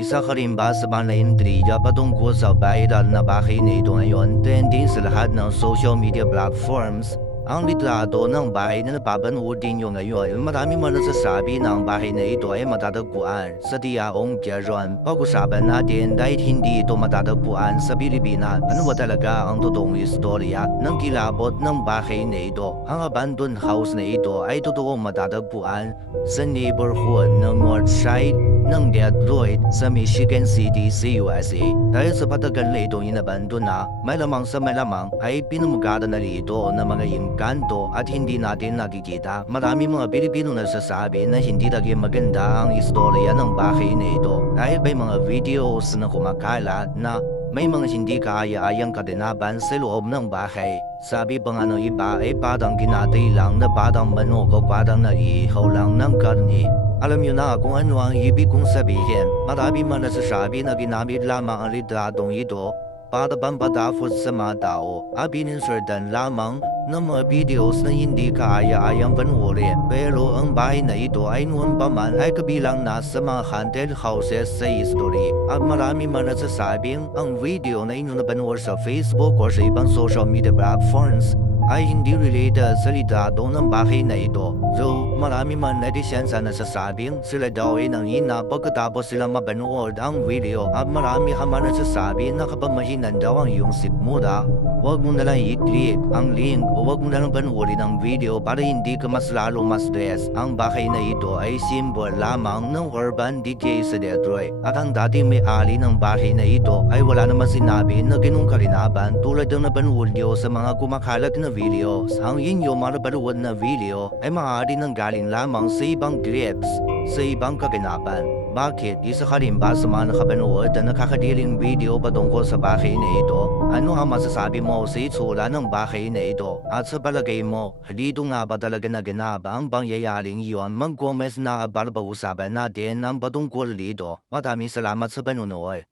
Isa ka rin ba sa mga naintriga patungkol sa viral na bahay na ito ngayon? Trending sa lahat ng social media platforms ang litrato ng bahay na napapanood din nyo ngayon. Marami man nagsasabi na ang bahay na ito ay matatagpuan sa Diaong Quezon. Pag-usapan natin dahil hindi ito matatagpuan sa Pilipinas. Ano ba talaga ang totoong istorya ng kilabot ng bahay na ito? Ang abandoned house na ito ay totoong matatagpuan sa neighborhood ng Northside ng Detroit sa Michigan City sa USA. Dahil sa patagal na itong inabandon na, malamang sa malamang ay pinamugatan na ito ng mga engkanto at hindi natin nakikita. Marami mga Pilipino nagsasabi na hindi lagi maganda ang istorya ng bahay na ito. Dahil may mga videos na kumakalat na may mga hindi kaaya-ayang katinaban sa loob ng bahay. Sabi pa nga ng iba ay parang kinatay lang na parang manok o parang naiihaw lang ng karne. Alam nyo na kung ano ang ibig kong sabihin. Marami man nasasabi na ginamit lamang ang litratong ito para pampatapos sa mga tao at bininsertan lamang ng mga videos na hindi kaaya-ayang panuorin. Pero ang bahay na ito ay noon pa man ay kabilang na sa mga haunted houses sa history. At marami man nasasabing ang video na inyong napanood sa Facebook o sa ibang social media platforms ay hindi related sa litrato ng bahay na ito. So, marami man netizens na nasasabing sila daw ay nangina pagkatapos sila mapanood ang video at marami ka man nasasabi na kapag mahinan daw ang iyong sikmura, huwag mo nalang i-click ang link o huwag mo nalang panoorin ang video para hindi ka mas lalo ma-stress. Ang bahay na ito ay symbol lamang ng urban decay sa Detroit at ang dating may-ari ng bahay na ito ay wala naman sinabi na ganung karinaban tulad ng napanood nyo sa mga kumakalat na videos. Ang inyong mga napanood na video ay maaari nang galing lamang sa ibang clips sa ibang kaganapan. Bakit? Isa ka rin ba sa mga nakapanood na nakakadiling video patungkol sa bahay na ito? Ano ang masasabi mo sa itsura ng bahay na ito? At sa palagay mo, dito nga ba talaga naganap ang pangyayaring iyon? Mag-comments na para pag-usapan natin ang patungkol dito. Maraming salamat sa panunood.